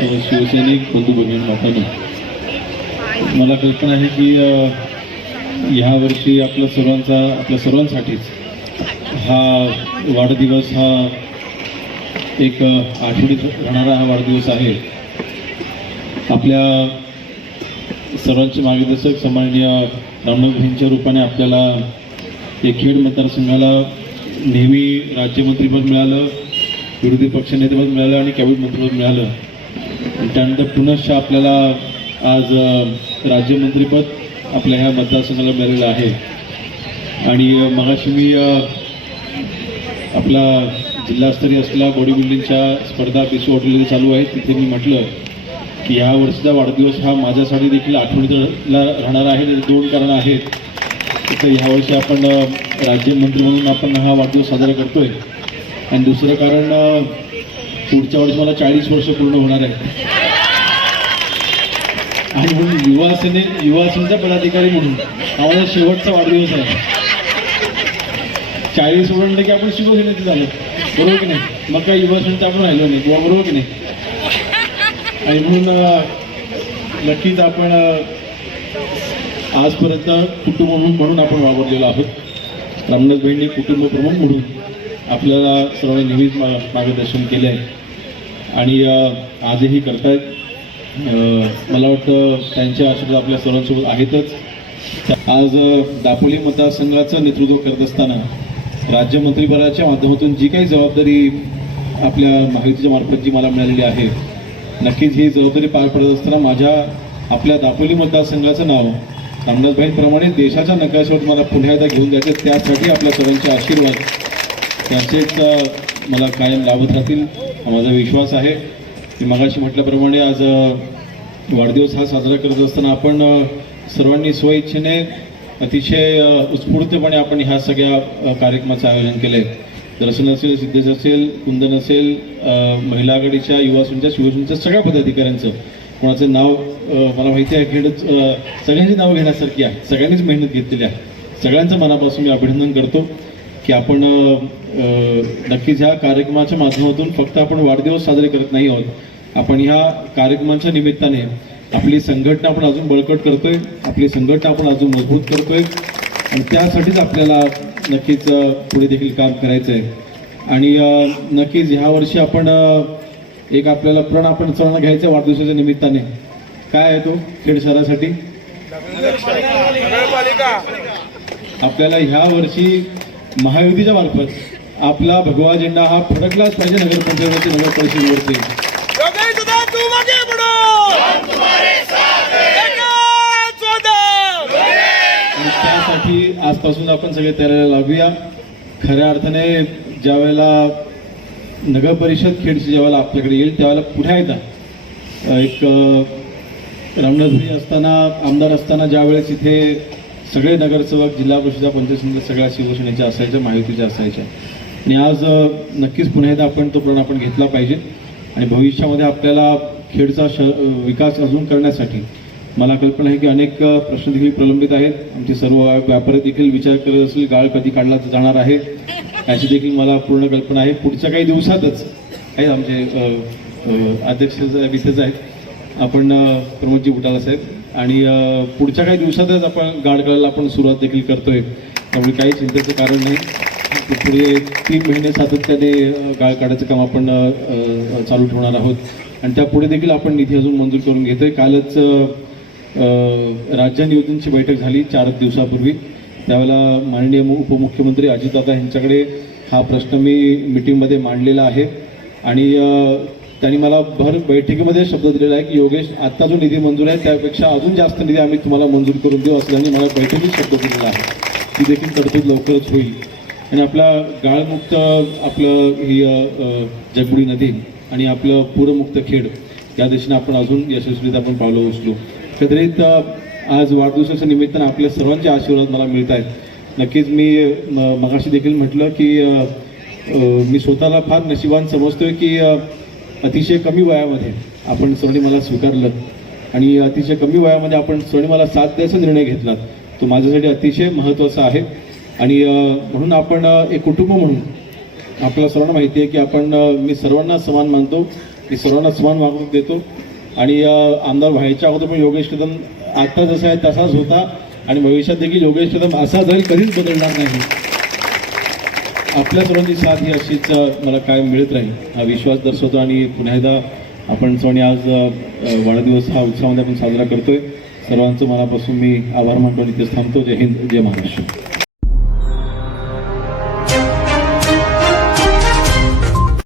शिवसैनिक बंधू भगिनी लोकांनी मला कल्पना आहे की ह्या वर्षी आपल्या सर्वांचा आपल्या सर्वांसाठीच हा वाढदिवस हा एक आठवणीत राहणारा हा वाढदिवस आहे. आपल्या सर्वांचे मार्गदर्शक सन्माननीय रामनाथभाईंच्या रूपाने आपल्याला या खेड मतदारसंघाला नेहमी राज्यमंत्रीपद मिळालं विरोधी पक्षनेतेपद मिळालं आणि कॅबिनेट मंत्रीपद मिळालं. आणि त्यानंतर पुनश्च आपल्याला आज राज्यमंत्रीपद आपल्या ह्या मतदारसंघाला मिळालेलं आहे. आणि मगाशी मी आपला जिल्हास्तरीय असलेला बॉडी बिल्डिंगच्या स्पर्धा पी सी हॉटेलमध्ये चालू आहे. तिथे मी म्हटलं की ह्या वर्षीचा वाढदिवस हा माझ्यासाठी देखील आठवणीला राहणार आहे. त्याचे दोन कारणं आहेत. तर ह्यावर्षी आपण राज्यमंत्री म्हणून आपण हा वाढदिवस साजरा करतोय. आणि दुसरं कारण पुढच्या वर्षी मला चाळीस वर्ष पूर्ण होणार आहे आणि म्हणून युवा सेने युवा सेनेचा पदाधिकारी म्हणून हा माझा शेवटचा वाढदिवस आहे. चाळीस ओळखलं की आपण शिवसेनेचे झालं. बरोबर की नाही? मग काय युवा सेनेचं आपण राहिलो नाही. किंवा बरोबर की नाही? आणि म्हणून नक्कीच आपण आजपर्यंत कुटुंब म्हणून म्हणून आपण वावरलेलो आहोत. रामनाथ बहिणी कुटुंब प्रमुख म्हणून आपल्याला सर्वांनी नेहमीच मार्गदर्शन केले आहे आणि आजही करतायत. मला वाटतं त्यांचे आशीर्वाद आपल्या सर्वांसोबत आहेतच. आज दापोली मतदारसंघाचं नेतृत्व करत असताना राज्यमंत्रीपदाच्या माध्यमातून जी काही जबाबदारी आपल्या माहितीच्या मार्फत जी मला मिळालेली आहे नक्कीच ही जबाबदारी पार पडत असताना माझ्या आपल्या दापोली मतदारसंघाचं नाव रामदासभाईंप्रमाणे देशाच्या नकाशावर मला पुन्हा एकदा घेऊन जायचं त्यासाठी आपल्या सर्वांचे आशीर्वाद. त्यांचेच मला कायम लाभत राहतील हा माझा विश्वास आहे. मी मगाशी म्हटल्याप्रमाणे आज वाढदिवस हा साजरा करत असताना आपण सर्वांनी स्वइच्छेने अतिशय उत्स्फूर्तपणे आपण ह्या सगळ्या कार्यक्रमाचं आयोजन केलं आहे दर्शन असेल सिद्धेश असेल कुंदन असेल महिला आघाडीच्या युवा संघच्या सगळ्या पदाधिकाऱ्यांचं कोणाचं नाव मला माहिती आहे घेणं सगळ्यांची नावं घेण्यासारखी आहे. सगळ्यांनीच मेहनत घेतलेली आहे. सगळ्यांचं मनापासून मी अभिनंदन करतो. की आपण नक्कीच ह्या कार्यक्रमाच्या माध्यमातून फक्त आपण वाढदिवस साजरे करत नाही आहोत. आपण ह्या कार्यक्रमाच्या निमित्ताने आपली संघटना आपण अजून बळकट करतोय आपली संघटना आपण अजून मजबूत करतोय आणि त्यासाठीच आपल्याला नक्कीच पुढे देखील काम करायचं आहे आणि नक्कीच ह्या वर्षी आपण एक आपल्याला प्रण आपण घ्यायचं आहे वाढदिवसाच्या निमित्ताने. काय आहे तो खेड शहरासाठी? आपल्याला ह्या वर्षी महायुतीच्या मार्फत आपला भगवा झेंडा हा फडकलाच पाहिजे नगरपंचायतीवरती नगर परिषदेवरती त्यासाठी आजपासून आपण सगळे तयारीला लागूया. खऱ्या अर्थाने ज्या वेळेला नगर परिषद खेडची ज्या वेळेला आपल्याकडे येईल त्यावेळेला पुन्हा एकदा अ, एक रामनाथभाई असताना आमदार असताना ज्या वेळेस इथे सगळे नगरसेवक जिल्हा परिषद पंचायत समिती सगळ्या शिवसेनेच्या असायच्या माहितीच्या असायच्या आणि आज नक्कीच पुन्हा एकदा आपण तो प्रण आपण घेतला पाहिजे. आणि भविष्यामध्ये आपल्याला खेडचा श विकास अजून करण्यासाठी मला कल्पना आहे की अनेक प्रश्न देखील प्रलंबित आहेत. आमचे सर्व व्यापारी देखील विचार करत असतील गाळ कधी काढला जाणार आहे. याची देखील मला पूर्ण कल्पना आहे. पुढच्या काही दिवसातच आहेत आमचे अध्यक्ष आहेत आपण प्रमोदजी बुटाला साहेब. आणि पुढच्या काही दिवसातच आपण गाड आपण सुरुवात देखील करतोय. त्यामुळे काही चिंतेचं कारण नाही. पुढे तीन महिने सातत्याने गाळ काढायचं काम आपण चालू ठेवणार आहोत. आणि त्यापुढे देखील आपण निधी अजून मंजूर करून घेतोय. कालच राज्य नियोजनची बैठक झाली चार दिवसापूर्वी. त्यावेळेला माननीय मु- उपमुख्यमंत्री अजितदादा यांच्याकडे हा प्रश्न मी मिटिंगमध्ये मांडलेला आहे. आणि त्यांनी मला भर बैठकीमध्ये शब्द दिलेला आहे की योगेश आत्ता जो निधी मंजूर आहे त्यापेक्षा अजून जास्त निधी आम्ही तुम्हाला मंजूर करून देऊ असं त्यांनी मला बैठकीत शब्द दिलेला आहे. ती देखील तरतूद लवकरच होईल. आणि आपला गाळमुक्त आपलं ही जगबुडी नदी आणि आपलं पूरमुक्त खेड या दिशेने आपण अजून यशस्वीत आपण पावलं उचलू. एकत्रित आज वाढदिवसाच्या निमित्तानं आपल्या सर्वांचे आशीर्वाद मला मिळत आहेत. नक्कीच मी म- मगाशी देखील म्हटलं की मी स्वतःला फार नशिबान समजतोय की अतिशय कमी वयामध्ये आपण स्वर्णिमाला मला स्वीकारलं. आणि अतिशय कमी वयामध्ये आपण स्वर्णिमाला मला साथ द्यायचा निर्णय घेतला. तो माझ्यासाठी अतिशय महत्त्वाचा आहे. आणि म्हणून आपण एक कुटुंब म्हणून आपल्याला सर्वांना माहिती आहे की आपण मी सर्वांना समान मानतो. मी सर्वांना समान वागणूक देतो. आणि आमदार व्हायच्या अगोदर पण योगेश कदम आता जसा आहे तसाच होता. आणि भविष्यात देखील योगेश कदम असा राहील कधीच बदलणार नाही. आपल्या सर्वांची साथ ही अशीच मला काय मिळत राहील. हा विश्वास दर्शवतो आणि पुन्हा एकदा आपण सर्वांनी आज वाढदिवस हा उत्सवामध्ये आपण साजरा करतोय. सर्वांचं मनापासून मी आभार मानतो आणि इथेच थांबतो. जय हिंद जय महाराष्ट्र.